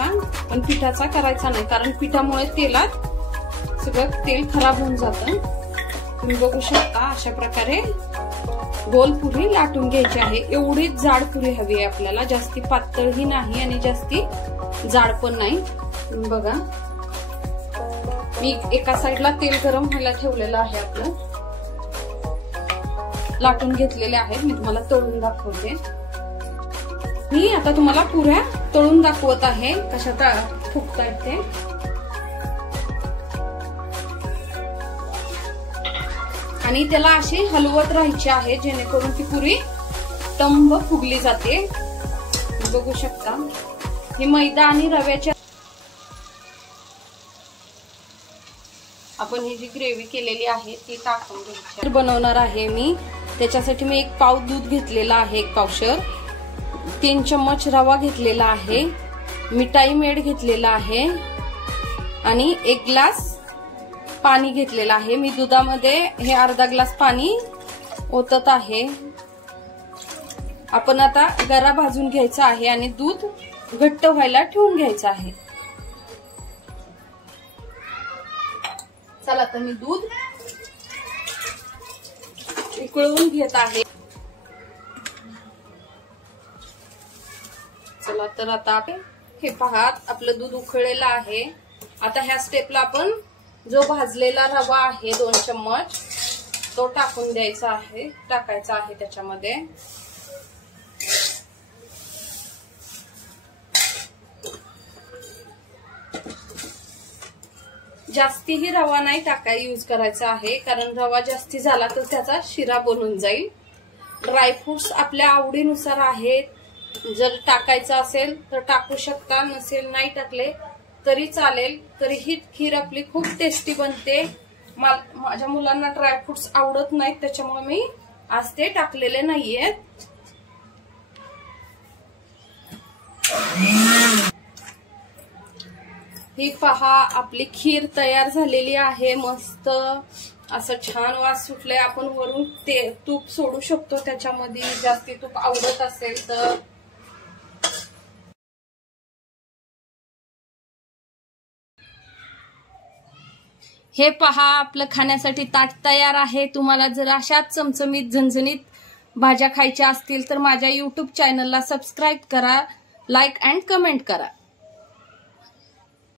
करायचा, पण पिठाचा करायचा नाही, कारण पिठामुळे तेलात सगळं तेल खराब होऊन जातं. तुम्ही बघू शकता अशा प्रकारे गोल पुरी लाटून घ्यायची आहे. एवढीच जाड पुरी हवी आहे आपल्याला, जास्ती पातळही नाही आणि जास्ती जाड पण नाही. बघा मी एका साईडला तेल गरम व्हायला ठेवलेलं आहे, आपलं लाटून घेतलेले आहेत. मी तुम्हाला तळून दाखवते. मी आता तुम्हाला पुऱ्या तळून दाखवत आहे कशा फुगतायत ते. आणि त्याला अशी हलवत राहायची आहे जेणेकरून ती पुरी टंब फुगली जाते. बघू शकता ही मैदा आणि रव्याच्या आपण ही जी ग्रेव्ही केलेली आहे ती टाकून घ्यायची. बनवणार आहे मी, त्याच्यासाठी मी 1 पाव दूध घेतलेला आहे, 1 पावशर, 3 चम्मच रवा घेतलेला आहे, मिठाई मेड घेतलेला आहे आणि 1 ग्लास पाणी घेतलेलं आहे. मी दुधामध्ये हे अर्धा ग्लास पाणी ओतत आहे. आपण आता गरा भाजून घ्यायचा आहे आणि दूध घट्ट व्हायला ठेवून घ्यायचं आहे. चला तर मी दूध उकळवून घेत आहे. चला तर आता हे पहा आपलं दूध उकळलेलं आहे. आता ह्या स्टेपला आपण जो भाजलेला रवा आहे 2 चम्मच तो टाकून द्यायचा आहे, टाकायचा आहे त्याच्यामध्ये. जास्तीही रवा नाही यूज करायचा आहे, कारण रवा जास्ती झाला तर त्याचा शिरा बनून जाईल. ड्रायफ्रुट्स आपल्या आवडीनुसार आहेत, जर टाकायचं असेल तर टाकू शकता, नसेल नाही टाकले तरी चालेल. तरी ही खीर आपली खूप टेस्टी बनते. माझ्या मुलांना ड्रायफ्रुट्स आवडत नाहीत, त्याच्यामुळे मी आज ते टाकलेले नाहीयेत. ही पहा आपली खीर तयार झालेली आहे. मस्त असं छान वास सुटलाय. आपण वरून तूप सोडू शकतो त्याच्यामध्ये, जास्ती तूप आवडत असेल तर. हे पहा आपलं खाण्यासाठी ताट तयार आहे. तुम्हाला जर अशाच चमचमीत झणझणीत भाज्या खायच्या असतील तर माझ्या YouTube चॅनलला सबस्क्राईब करा, लाईक अँड कमेंट करा.